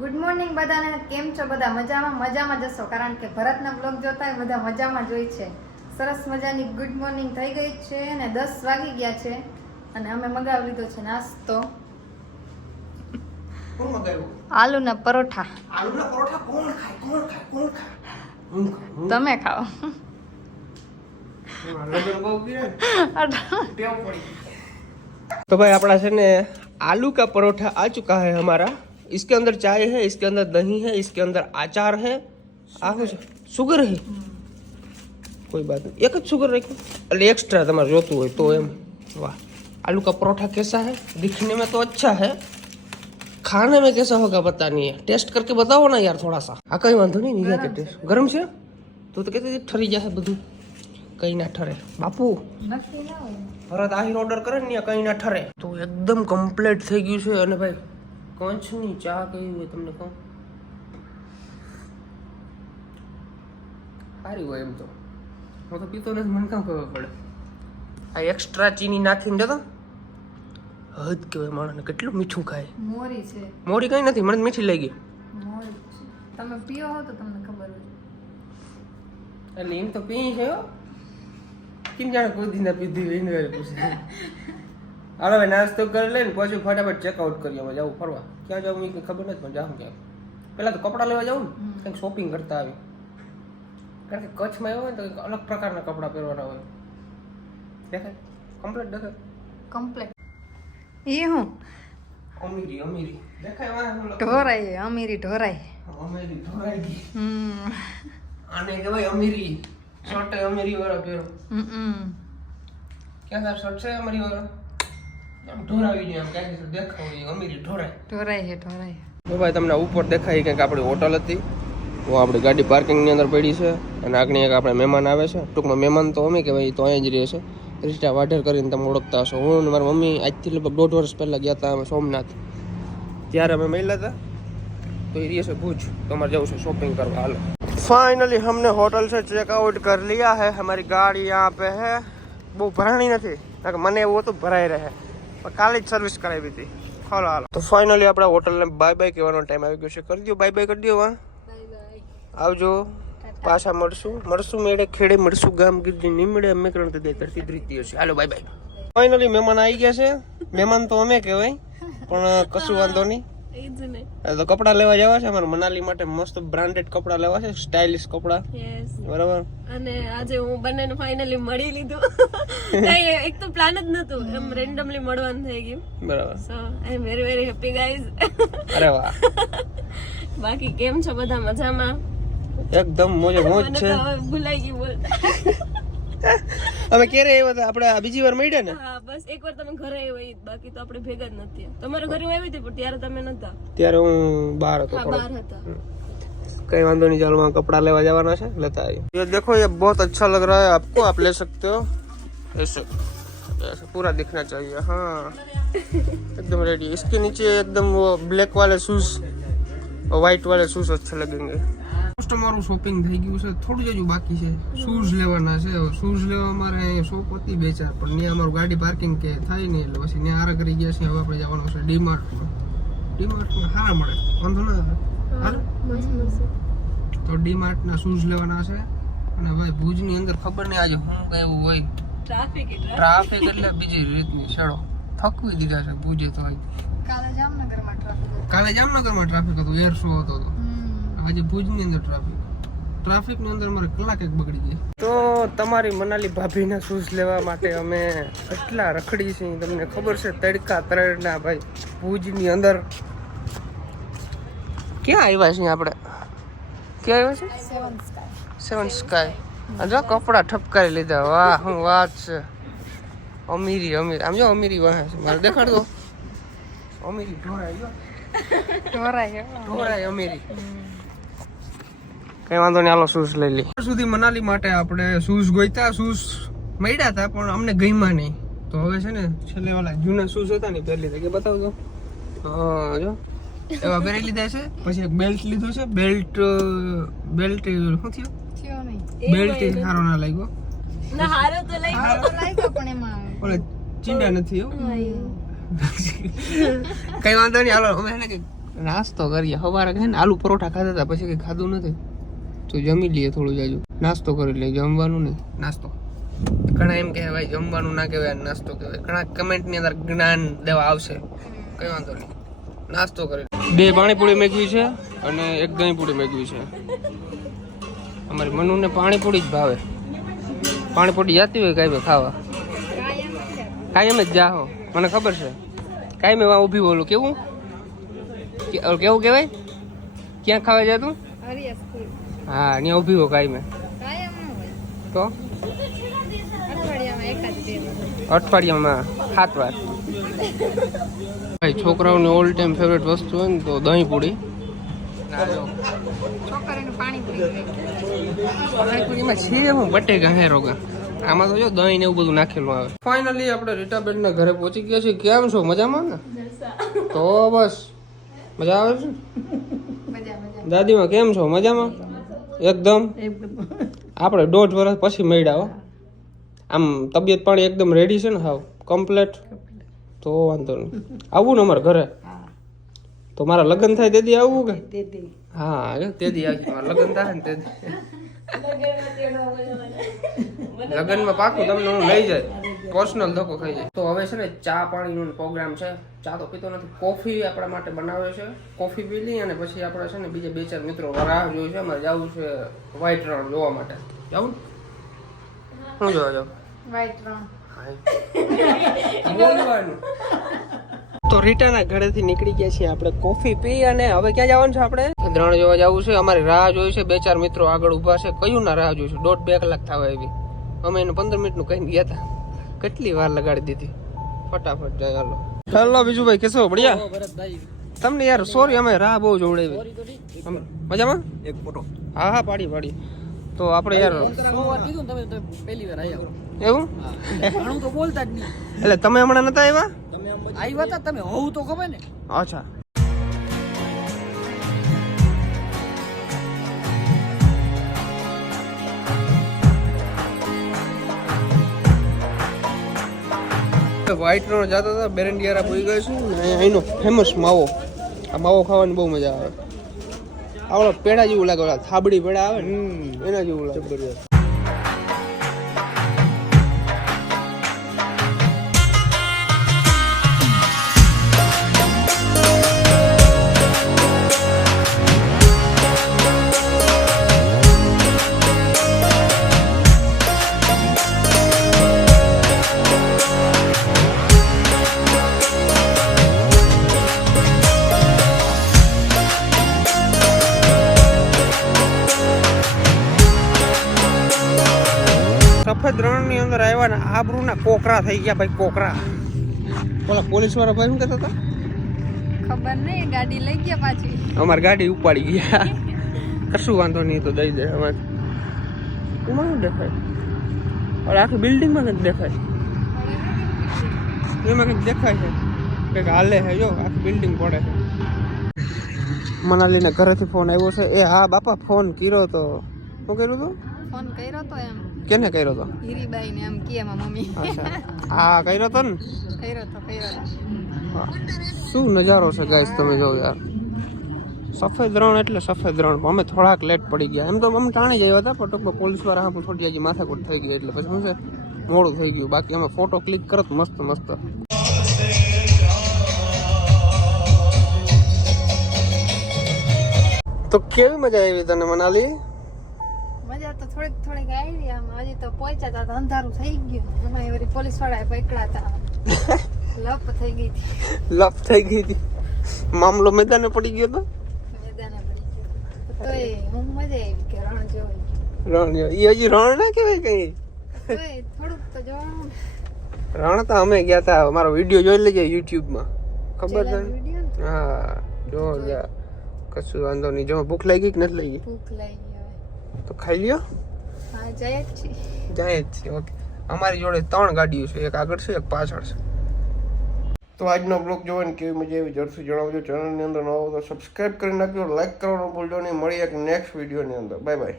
Good morning બધાને. કેમ છો બધા? મજામાં જશો, કારણ કે ભરતના બ્લોગ જોતા હોય બધા મજામાં જોઈ છે. સરસ મજાની ગુડ મોર્નિંગ થઈ ગઈ છે અને 10 વાગી ગયા છે અને અમે મગાવી લીધો છે નાસ્તો. કોણ મગાવ્યું? આલુના પરોઠા. આલુના પરોઠા કોણ ખાય? તમે ખાઓ. तो भाई अपना से ने आलू का परोठा आ चुका है हमारा. इसके अंदर चाय है, इसके अंदर दही है, इसके अंदर अचार है. शुगर है, कोई बात नहीं. एक शुगर रखो अरे एक्स्ट्रा तुम्हारे जोतु हो तो एम. वाह, आलू का परोठा कैसा है? दिखने में तो अच्छा है, खाने में कैसा होगा पता नहीं है. टेस्ट करके बताओ ना यार थोड़ा सा. आ कहीं वांधो नहीं के टेस्ट गरम છે તો कहते ठरी जाए બધું. કઈ ના ઠરે બાપુ. નક્કી ના હોય. ભરત આહીર ઓર્ડર કરે ને કઈ ના ઠરે. તો એકદમ કમ્પ્લીટ થઈ ગયું છે. અને ભાઈ કંચની ચા કેવી હોય તમને કહું, સારી હોય એમ તો. હું તો પીતો નથી, મને કામ ખબર પડે. આ એક્સ્ટ્રા ચીની નાખીને જતો હદ કહેવાય માણસને. કેટલું મીઠું ખાય. મોરી છે. મોરી કઈ નથી, મને મીઠી લાગી. મોરી છે. તમે પીઓ હો તો તમને ખબર હોય. એટલે એમ તો પી છે હો. કેમ જાણે કોઈ દી ના પીધી હોય એને પૂછે. હાલો ભાઈ નાસ્તો કરી લઈને પછી ફટાફટ ચેકઆઉટ કરીએ. હવે જાવું ફરવા. ક્યાં જાવું એ ખબર નથી પણ જાઉં ક્યાં. પહેલાં તો કપડાં લેવા જાઉં ને, કંઈક શોપિંગ કરતા આવી. કારણ કે કચ્છમાં એવું હોય ને તો કંઈક અલગ પ્રકારના કપડાં પહેરવાના હોય. દેખાય કમ્પ્લેટ દેખાય. કમ્પ્લેટ એ હું અમીરી દેખાય. ઢોરાય. અમીરી ઢોરાય. અમીરી ઢોરાઈ ગઈ. આને કહેવાય અમીરી. શર્ટ અમીરી વાળા પહેરો. ક્યાં તાર શર્ટ છે અમીરી વાળા? આમ ઢોરાવી જાય, આમ ક્યાંક દેખાવ અમીરી ઢોરાય. તો ભાઈ તમને ઉપર દેખાય કે આપણી હોટલ હતી. તો આપણી ગાડી પાર્કિંગની અંદર પડી છે અને આગળ એક આપણે મહેમાન આવે છે. ટૂંકમાં મહેમાન તો અમે કહેવાય, તો અહીંયા જ રહે છે. ક્રિસ્ટા વાઢેર કરીને તમે ઓળખતા હશો. હું અને મારી મમ્મી આજથી લગભગ 1.5 વર્ષ પહેલાં ગયા હતા અમે સોમનાથ. ત્યારે અમે મળ્યા હતા. તો એ રહે છે ભુજ. તો અમારે જવું છે શોપિંગ કરવા. હાલો फाइनली हमने होटल से चेकआउट कर लिया है. हमारी गाड़ी यहाँ पे है. બહુ ભરાણી નથી, કારણ કે મને એવું હતું ભરાઈ રહે, પણ કાલે જ સર્વિસ કરાવી હતી. હાલો હાલો. તો ફાઇનલી આપણા હોટલને બાય બાય કહેવાનો ટાઈમ આવી ગયો છે. કરી દો બાય બાય કરી દો. હા આવજો, પાછા મળશું મેળે ખેડે મળશું ગામ ગીરજી નીમડે અમે કરણતી દે કરતી ધ્રીતી હશે. હાલો બાય બાય. ફાઇનલી મહેમાન આવી ગયા છે. મહેમાન તો અમે કહેવાય, પણ કશું વાંધો નહીં. તો કપડા લેવા જવા છે અમારે મનાલી માટે. મસ્ત બ્રાન્ડેડ કપડા લેવા છે, સ્ટાઇલિશ કપડા. બરાબર. અને આજે હું બંનેને ફાઇનલી મળી લીધું. એક તો પ્લાન જ નતું, એમ રેન્ડમલી મળવાનું થઈ ગયું. બરાબર. So I am very very happy guys. અરે વાહ. બાકી કેમ છો બધા? મજામાં? એકદમ મોજે મોજ છે. ભૂલાઈ ગયું બોલ. અમે ક્યારે આવ્યા હતા? આપણે આ બીજી વાર મળ્યા ને? હા બસ એકવાર તમે ઘરે આવ્યા, બાકી તો આપણે ભેગા જ નથી. તમારા ઘરે આવી હતી પણ ત્યારે તમે નતા. ત્યારે હું બહાર હતો. હા બહાર હતા. कहीं वांधो नहीं, चालो वहाँ कपड़ा लेवा जावाना है, लेता आइए. ये देखो ये बहुत अच्छा लग रहा है आपको, आप ले सकते हो. ऐसे ऐसे पूरा दिखना चाहिए. हाँ एकदम रेडी. इसके नीचे एकदम वो ब्लैक वाले शूज और वाइट वाले शूज अच्छे लगेंगे. તમારું શોપિંગ થઈ ગયું છે, થોડું જ હજુ બાકી છે. શૂઝ લેવાના છે. શૂઝ લેવા અમારે શોપ હતી 2-4, પણ ત્યાં અમારું ગાડી પાર્કિંગ કે થાય નહીં, એટલે પછી ત્યાં આરા કરી ગયા છે. હવે આપણે જવાનું છે ડીમાર્ટમાં. ડીમાર્ટમાં સારા મળે, વાંધો ના આવે. તો ડીમાર્ટના શૂઝ લેવાના છે. અને ભાઈ ભુજની અંદર ખબર નહીં આજે શું કઈ એવું હોય. ટ્રાફિક એટલે બીજી રીતની છેડો થકવી દીધા છે ભુજે. તો કાલે જામનગરમાં ટ્રાફિક હતું, એર શો હતો. આજે ભુજની અંદર ટ્રાફિકની અંદર મારે કલાક એક બગડી ગઈ. તો તમારી મનાલી ભાભીના શૂઝ લેવા માટે અમે કેટલા રખડી છીએ તમને ખબર છે. તડકા તરડના ભાઈ ભુજની અંદર. ક્યાં આવ્યા છીએ આપણે? ક્યાં આવ્યા છે? સેવન સ્કાય. જો કપડા ઠપકારી લીધા. વાહ શું વાત છે. અમીરી આમ જો અમીરી વાહ છે. મારે દેખાડ દો. અમીરી ઢોરાય અમીરી. કઈ વાંધો નહીં, હાલો શૂઝ લઈ લઈ. સુધી મનાલી માટે આપણે શૂઝ ગોઈતા. શૂઝ મળ્યા હતા પણ અમને ગમ્યા નહીં. તો હવે છે ને છેલ્લે ઓલા જૂના શૂઝ હતા ને પહેરી લીધા. કે બતાવજો. હા જો એવા પહેરી લીધા છે. પછી એક બેલ્ટ લીધો છે. બેલ્ટ શું થયું? બેલ્ટ સારો ના લાગ્યો. ના હારો તો લાગ્યો પણ એમાં ઓલે ચીંડા નથી. કઈ વાંધો નહીં, હાલો અમે એને નાસ્તો કરીએ. સવારે છે ને આલુ પરોઠા ખાધા હતા, પછી કંઈ ખાધું નથી, તો જમી લઈએ થોડું જાજુ. નાસ્તો કરી લઈએ, જમવાનું નહીં, નાસ્તો. ઘણા એમ કહે ભાઈ જમવાનું ના કહેવાય, નાસ્તો કહેવાય. ઘણા કમેન્ટની અંદર જ્ઞાન દેવા આવશે, કઈ વાંધો નહીં, નાસ્તો કરી. 2 પાણીપુરી મેગવી છે અને 1 દહીં પૂરી મેગવી છે. અમારી મનુને પાણીપુરી જ ભાવે. પાણીપુરી જાતી હોય કાંઈ ખાવા, કાંઈ એમ જ જાહો, મને ખબર છે. કાંઈ મેં ઊભી બોલું કેવું કેવું કહેવાય, ક્યાં ખાવા જતું? હા, ત્યાં ઊભી હો કાંઈ મેં તો અઠવાડિયામાં 7 વાર. ભાઈ છોકરાઓની ઓલ ટાઈમ ફેવરેટ વસ્તુ હોય ને તો દહીં પૂરી. પાણીપુરીમાં છે હું બટેકા હે રોગા, આમાં તો જો દહીં ને એવું બધું નાખેલું આવે. ફાઇનલી આપણે રીટાબેન ના ઘરે પહોંચી ગયા છીએ. કેમ છો, મજામાં ને? તો બસ મજા આવે છે. દાદીમાં કેમ છો, મજામાં? એકદમ. આપણે 1.5 વર્ષ પછી મળ્યા હો. આમ તબિયત પાણી એકદમ રેડી છે ને, હાવ કમ્પ્લેટ? તો વાંધો નહીં, આવું ને અમારા ઘરે. તો મારા લગ્ન થાય તેથી આવવું કે? હા તેથી આવી, મારા લગ્ન થાય ને તેથી. લગ્નમાં પાકું તમને હું લઈ જાય, પર્સનલ ધક્કો ખાઈ જાય. તો હવે છે ને ચા પાણીનો પ્રોગ્રામ છે. ચા તો પીતો નથી, કોફી આપણા માટે બનાવે છે. કોફી પી લઈ અને પછી આપણે છે ને બીજા 2-4 મિત્રો રાહ જોઈ છે. અમારે જવું છે વ્હાઈટ રણ જોવા માટે. જવું શું જોવા જાવ? વ્હાઈટ રણ. તો રીટાના ઘરેથી નીકળી ગયા છીએ આપણે કોફી પી અને હવે ક્યાં જવાનું છે? આપણે રણ જોવા જવું છે. અમારી રાહ જોઈ છે, 2-4 મિત્રો આગળ ઉભા છે. કયું ના રાહ જોઈશું? 1.5-2 કલાક થવા એવી. અમે એને 15 મિનિટનું કહીને ગયા હતા, કેટલી વાર લગાડી દીધી. ફટાફટ જાય. હાલો હાલો બીજું ભાઈ કેસો બઢિયા? તમને યાર સોરી, અમે રાહ બહુ જોવડાવી. મજામાં? એક ફોટો. હા હા પાડી. તો આપણે યાર પહેલી વાર આવ્યા એવું? ઘણું તો બોલતા જ નહીં. એટલે તમે હમણાં નતા આવ્યા? આવ્યા હતા તમે, હોવું તો ખબર ને. અચ્છા. વ્હાઈટ રણ જતા હતા, બેરંડિયારા પોઈ ગયો છું ને. અહીંનો ફેમસ માવો, આ માવો ખાવાની બહુ મજા આવે. આવડો પેડા જેવું લાગે, ઓલા થાબડી પેડા આવે ને એના જેવું લાગે. સફેદ રણ ની અંદર આવ્યા ને આબરૂના કોકરા થઈ ગયા ભાઈ, કોકરા. ઓલા પોલીસ વાળા ભાઈ શું કહેતા હતા? ખબર નહીં, ગાડી લઈ ગયા પાછી. અમારી ગાડી ઉપાડી ગયા. કશું વાંધો નહીં, તો દઈ દે. અમારે એમાં શું દેખાય? ઓલા આખી બિલ્ડિંગમાં કંઈક દેખાય, એમાં કંઈક દેખાય છે, કંઈક હાલે છે. જો આખી બિલ્ડિંગ પડે છે. મનાલીના ઘરેથી ફોન આવ્યો છે. એ હા બાપા, ફોન કર્યો તો. શું કર્યું હતું? ફોન કર્યો તો એમ. કેને કર્યો તો? હીરીબાઈ ને એમ કે એમાં મમ્મી. અચ્છા, હા કર્યો તો ને. કર્યો તો. શું નજારો છે ગાઈસ, તમે જો યાર. સફેદ રણ એટલે સફેદ રણ. અમે થોડાક લેટ પડી ગયા. એમ તો અમે ટાણી જ આવ્યા હતા, પણ ટૂંકમાં પોલીસ વાળા હા થોડી હજી માથાકૂટ થઈ ગઈ એટલે પછી શું છે મોડું થઈ ગયું. બાકી અમે ફોટો ક્લિક કરત મસ્ત મસ્ત. તો કેવી મજા આવી તને મનાલી? મજા તો થોડીક આવી. આમ હજી તો પહોંચ્યા હતા તો અંધારું થઈ ગયું. એમાં વળી પોલીસ વાળા પકડ્યા હતા. લપ થઈ ગઈ હતી. લપ થઈ ગઈ હતી. મામલો મેદાને પડી ગયો તો. મેદાને પડી ગયો તો એ હું મજા આવી કે રણ જોઈ. રણ એ હજી રણ ના કહેવાય કઈ. થોડુંક તો જોવાનું. રણ તો અમે ગયા હતા. મારો વિડીયો જોઈ લેજે YouTube માં, ખબર છે? હા જો કશું વાંધો નહીં. જો ભૂખ લાગી કે નથી લાગી? ભૂખ લાગી હવે તો ખાઈ લ્યો. હા જાય જ છે. જાય જ છે. ઓકે, અમારી જોડે 3 ગાડીઓ છે, એક આગળ છે, એક પાછળ છે. તો આજનો બ્લોગ જોવાની કેવી મજા આવી જરૂરથી જણાવજો. ચેનલની અંદર નવો તો સબસ્ક્રાઇબ કરી નાખજો, લાઈક કરવાનું ભૂલજો નહીં. મળી એક નેક્સ્ટ વિડીયોની અંદર. Bye bye.